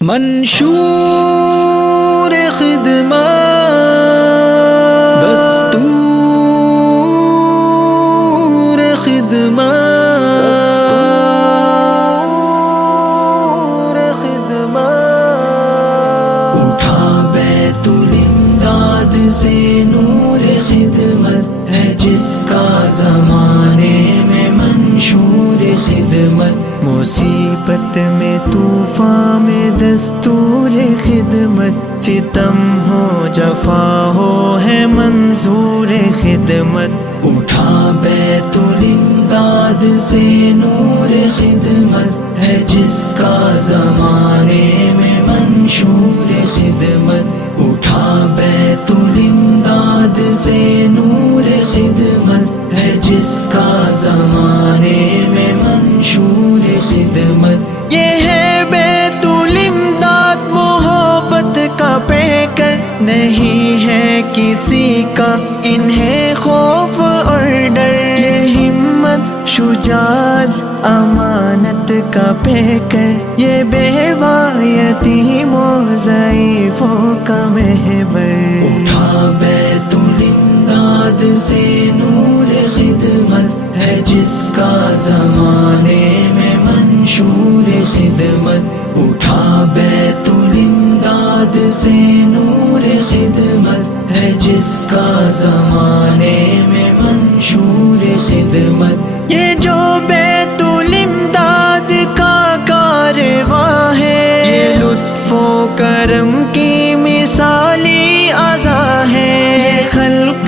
منشور خدمت، دستور خدمت، اٹھا بیت الامداد سے نور خدمت ہے جس کا زمانے میں منشور خدمت، مصیبت میں طوفان میں دستور خدمت، ستم ہو جفا ہو ہے منظور خدمت، اٹھا بیت الامداد سے نور خدمت ہے جس کا زمانے میں منشور خدمت، اٹھا بیت الامداد سے نور خدمت ہے جس کا زمانے میں منشور خدمت۔ یہ ہے بیت الامداد محبت کا پیکر، نہیں ہے کسی کا انہیں خوف اور ڈر، یہ ہمت شجاعت امانت کا پیکر، یہ بیوہ یتیموں ضعیفوں کا محور، اٹھا بیت الامداد سے نور خدمت ہے جس کا زمانے میں منشور خدمت، اٹھا بیت الامداد سے نور خدمت ہے جس کا زمانے میں منشور خدمت۔ یہ جو بیت الامداد کا کارواں ہے، یہ لطف و کرم کی مثالی عزا ہے، یہ خلق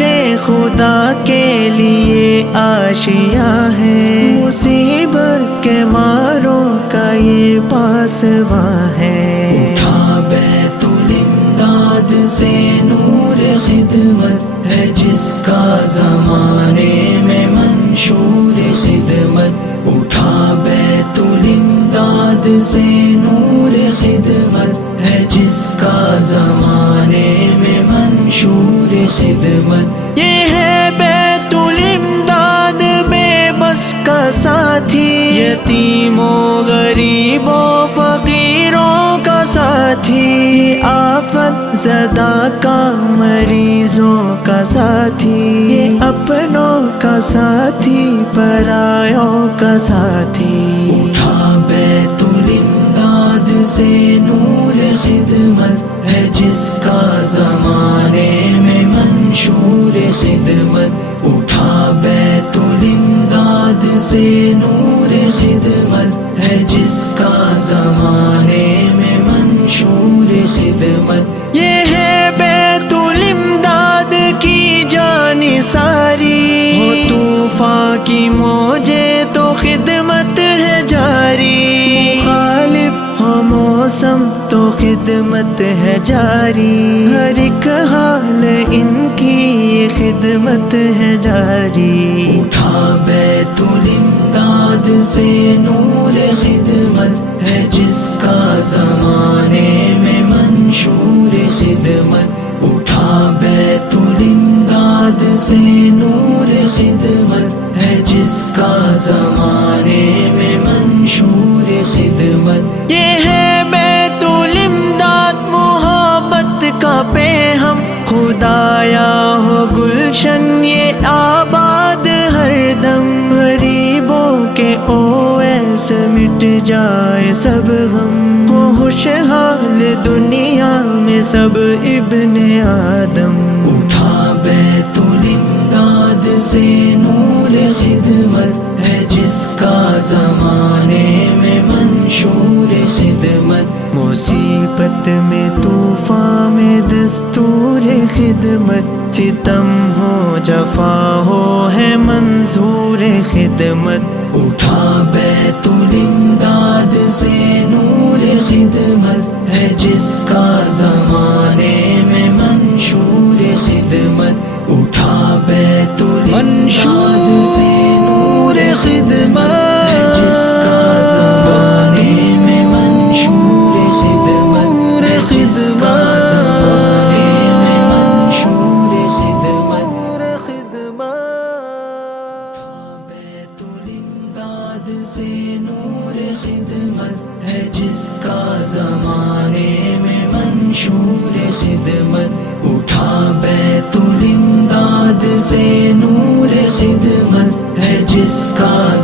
خدا کے لیے آشیاں ہے، مصیبت کے ماروں کا یہ پاسباں ہے، اٹھا بیت الامداد سے نور خدمت ہے جس کا زمانے میں منشور خدمت، اٹھا بیت الامداد سے نور خدمت ہے جس کا زمانے میں منشور خدمت۔ یہ ہے بیت الامداد بے بس کا ساتھی، یتیموں غریبوں فقیروں کا ساتھی، آفت زدہ کا مریضوں کا ساتھی، یہ اپنوں کا ساتھی پرایوں کا ساتھی، اٹھا بیت الامداد سے نور خدمت ہے جس کا زمانے میں منشور خدمت، اٹھا بیت الامداد سے نور خدمت ہے جس کا زمانے میں منشور خدمت۔ یہ ہے بیت الامداد کی جان ساری، ہو طوفان کی موجیں تو خدمت ہے جاری، مخالف ہو موسم تو خدمت ہے جاری، ہر ایک حال ان کی خدمت ہے جاری، اٹھا بیت الامداد سے نور خدمت ہے جس کا زمانے میں منشور خدمت، اٹھا بیت الامداد سے نور خدمت ہے جس کا زمانے میں منشور خدمت۔ یہ ہے بیت الامداد محبت کا پیغام، خدایا ہو گلشن یہ آباد ہر دم، غریبوں کے اویس مٹ جائے سب غم، ہو خوشحال دنیا میں سب ابن آدم، اٹھا بیت الامداد سے نور خدمت ہے جس کا زمانے میں منشور خدمت، مصیبت میں طوفان میں دستور خدمت، ستم ہو جفا ہو ہے منظور خدمت، اٹھا بیت الامداد سے نور خدمت ہے جس کا زمانے میں منشور خدمت، اٹھا بیت الامداد سے نور خدمت ہے جس کا زمانے میں منشور خدمت ہے جس کا زمانے میں منشور خدمت، اٹھا بیت الامداد سے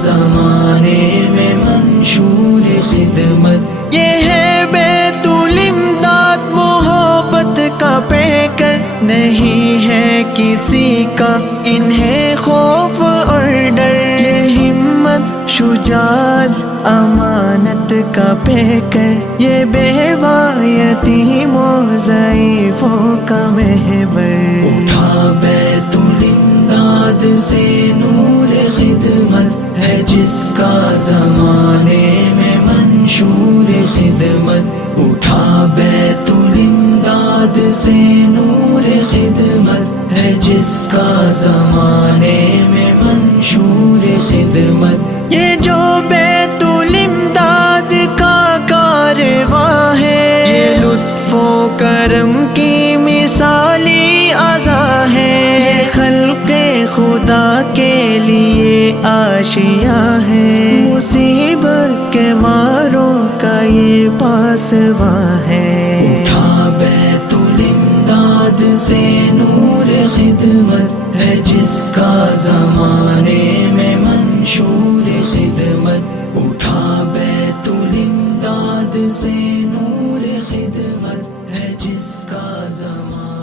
زمانے میں منشور خدمت. یہ ہے بیت الامداد محبت کا پیکر، نہیں ہے کسی کا انہیں خوف اور ڈر. یہ ہمت شجاعت امانت کا پیکر، یہ بیوہ یتیموں ضعیفوں کا محور. اٹھا بیت الامداد سے نور خدمت ہے جس کا زمانے میں منشور خدمت. اٹھا بیت الامداد سے نور خدمت ہے جس کا زمانے میں منشور خدمت. یہ جو بیت الامداد کا کارواں ہے، یہ لطف و کرم کی مثالی عزا ہے. یہ خلق خدا کے لیے آشیاں ہے، مصیبت کے ماروں کا یہ پاسباں ہے. اٹھا بیت الامداد سے نور خدمت ہے جس کا زمانے میں منشور خدمت. اٹھا بیت الامداد سے نور خدمت ہے جس کا زمانے